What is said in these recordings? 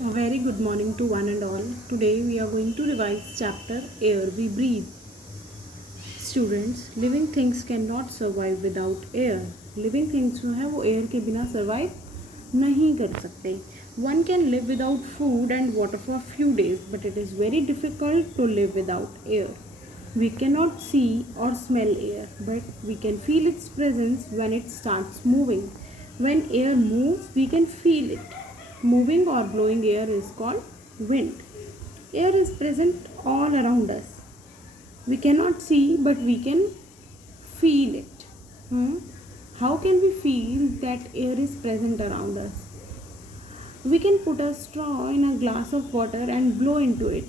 A very good morning to one and all. Today we are going to revise chapter Air We Breathe. Students, living things cannot survive without air. Living things जो है वो air के बिना survive नहीं कर सकते. One can live without food and water for a few days, but it is very difficult to live without air. We cannot see or smell air, but we can feel its presence when it starts moving. When air moves, we can feel it. Moving or blowing air is called wind. Air is present all around us. We cannot see, but we can feel it. How can we feel that air is present around us? We can put a straw in a glass of water and blow into it.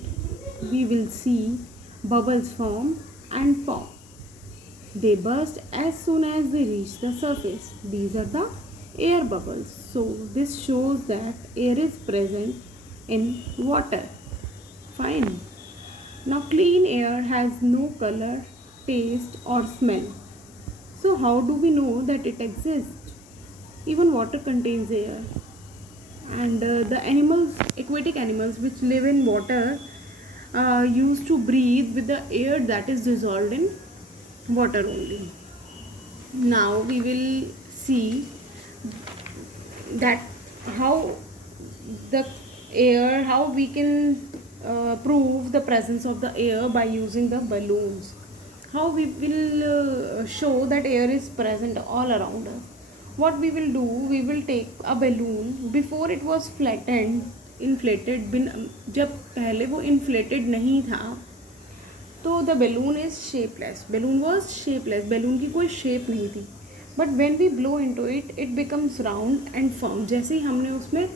We will see bubbles form and pop. They burst as soon as they reach the surface. These are the air bubbles. So this shows that air is present in water. Fine. Now clean air has no color, taste or smell. So how do we know that it exists? Even water contains air. And the animals, aquatic animals which live in water used to breathe with the air that is dissolved in water only. Now we will see that how the air, how we can prove the presence of the air by using the balloons. How we will show that air is present all around us. What we will do, we will take a balloon. Before it was flattened, inflated, जब पहले वो inflated नहीं था, तो the balloon is shapeless. Balloon was shapeless. Balloon की कोई shape नहीं थी. But when we blow into it, it becomes round and firm. जैसे ही हमने उसमें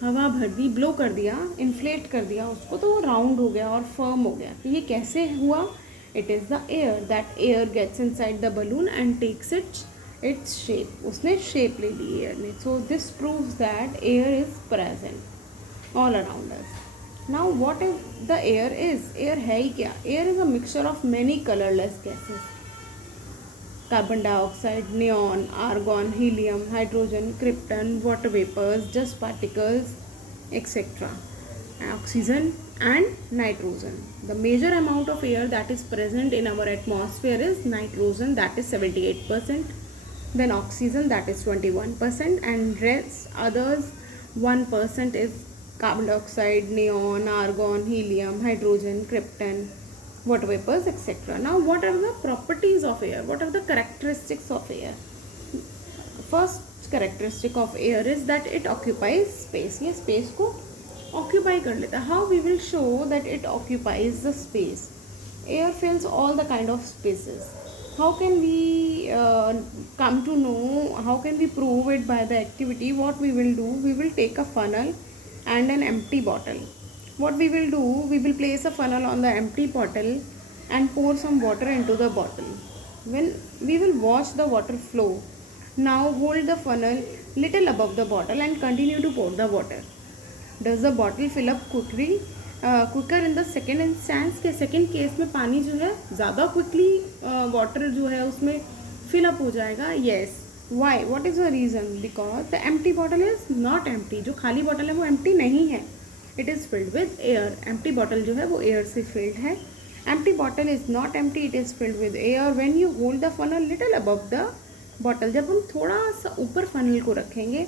हवा भर दी, ब्लो कर दिया, इन्फ्लेट कर दिया उसको, तो वो राउंड हो गया और फर्म हो गया. तो ये कैसे हुआ? It is the air. That air gets inside the balloon and takes its shape. उसने शेप ले ली एयर ने. So this proves that air is present all around us. Now what is the air is? Air है ही क्या? Air is a mixture of many colourless gases. Carbon dioxide, neon, argon, helium, hydrogen, krypton, water vapors, dust particles, etc. Oxygen and nitrogen. The major amount of air that is present in our atmosphere is nitrogen, that is 78%. Then oxygen, that is 21%, and rest others 1% is carbon dioxide, neon, argon, helium, hydrogen, krypton, water vapors, etc. Now what are the properties of air? What are the characteristics of air? First characteristic of air is that it occupies space. ये space को occupy कर लेता है. How we will show that it occupies the space? Air fills all the kind of spaces. How can we come to know? How can we prove it by the activity? What we will do? We will take a funnel and an empty bottle. What we will do, we will place a funnel on the empty bottle and pour some water into the bottle. When we will watch the water flow, now hold the funnel little above the bottle and continue to pour the water. Does the bottle fill up quicker in the second instance? के second case में पानी जो है ज़्यादा quickly water जो है उसमें fill up हो जाएगा? Yes. Why? What is the reason? Because the empty bottle is not empty. जो खाली bottle है वो empty नहीं है. It is filled with air. Empty bottle जो है वो air से filled है. Empty bottle is not empty. It is filled with air. When you hold the funnel little above the bottle, जब हम थोड़ा सा ऊपर funnel को रखेंगे,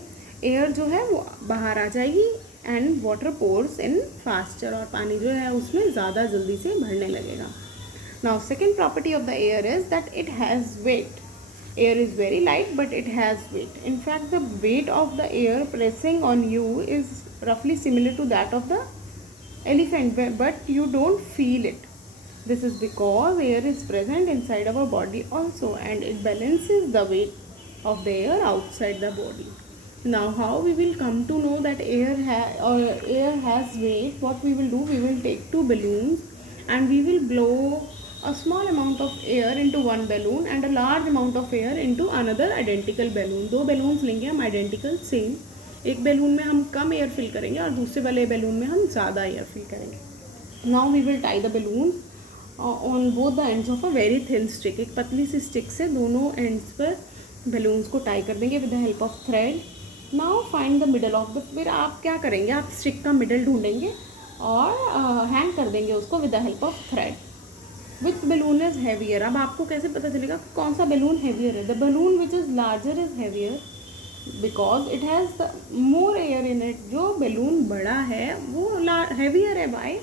air जो है वो बाहर आ जाएगी and water pours in faster. और पानी जो है उसमें ज़्यादा जल्दी से भरने लगेगा. Now second property of the air is that it has weight. Air is very light, but it has weight. In fact, the weight of the air pressing on you is roughly similar to that of the elephant, but you don't feel it. This is because air is present inside our body also, and it balances the weight of the air outside the body. Now how we will come to know that air has weight? What we will do, we will take two balloons and we will blow a small amount of air into one balloon and a large amount of air into another identical balloon. दो balloons लेंगे हम identical same. एक balloon में हम कम air fill करेंगे और दूसरे वाले balloon में हम ज़्यादा air fill करेंगे. Now we will tie the balloons on both the ends of a very thin stick. एक पतली सी stick से दोनों ends पर balloons को tie कर देंगे with the help of thread. Now find the middle of the, फिर आप क्या करेंगे, आप स्टिक का मिडल ढूंढेंगे और हैंग कर देंगे उसको with the help of thread. Which balloon is heavier, अब आपको कैसे पता चलेगा कौन सा बलून हैवियर है. The balloon which is larger is heavier because it has more air in it. जो बलून बड़ा है वो हैवियर है. बाय,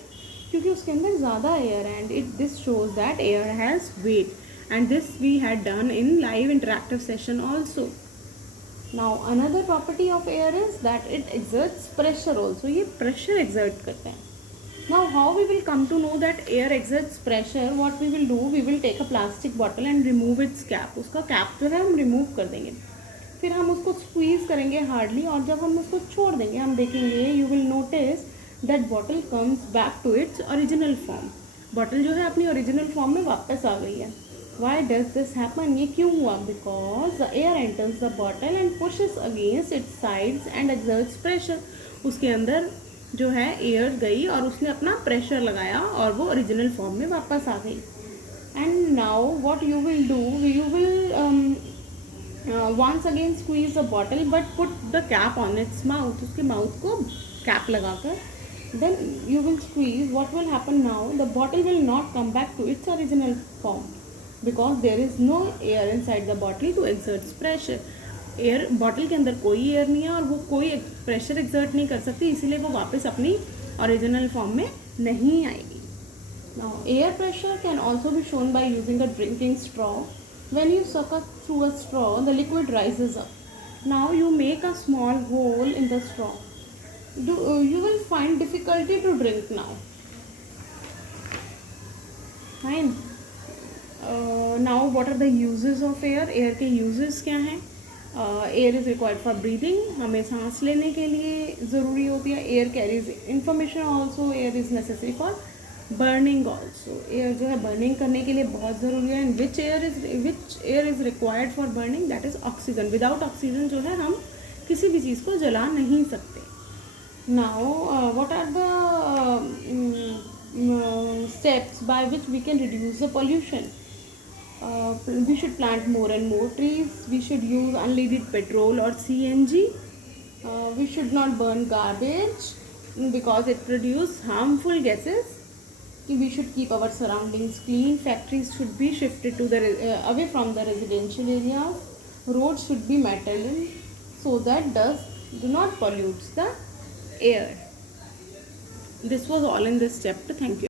क्योंकि उसके अंदर ज़्यादा एयर है. And it this shows that air has weight. And this we had done in live interactive session also. Now another property of air is that it exerts pressure also. ये pressure exert करते हैं. Now how we will come to know that air exerts pressure, what we will do, we will take a plastic bottle and remove its cap. उसका cap जो है हम remove कर देंगे. फिर हम उसको squeeze करेंगे hardly और जब हम उसको छोड़ देंगे हम देखेंगे, you will notice that bottle comes back to its original form. bottle जो है अपनी original form में वापस आ गई है. Why does this happen? ये क्यों हुआ? Because the air enters the bottle and pushes against its sides and exerts pressure. उसके अंदर जो है एयर गई और उसने अपना प्रेशर लगाया और वो ओरिजिनल फॉर्म में वापस आ गई. And now what you will do, you will once again squeeze the bottle but put the cap on its mouth. उसके माउथ को कैप लगाकर then you will squeeze. What will happen now, the bottle will not come back to its original form because there is no air inside the bottle to exert pressure. Air bottle के अंदर कोई air नहीं है और वो कोई pressure exert नहीं कर सकती, इसीलिए वो वापस अपनी ओरिजिनल फॉर्म में नहीं आएगी. Now air pressure can also be shown by using a drinking straw. When you suck up through a straw, the liquid rises up. Now you make a small hole in the straw. You will find difficulty to drink now. Fine. Now what are the uses of air? Air के uses क्या हैं? Air is required for breathing, हमें सांस लेने के लिए ज़रूरी होती है. Air carries information also. Air is necessary for burning also. Air जो है बर्निंग करने के लिए बहुत ज़रूरी है. And which air is required for burning, that is oxygen. Without oxygen जो है हम किसी भी चीज़ को जला नहीं सकते. Now what are the steps by which we can reduce the pollution? We should plant more and more trees. We should use unleaded petrol or CNG. We should not burn garbage because it produces harmful gases. We should keep our surroundings clean. Factories should be shifted to the away from the residential areas. Roads should be metal so that dust do not pollute the air. This was all in this chapter. Thank you.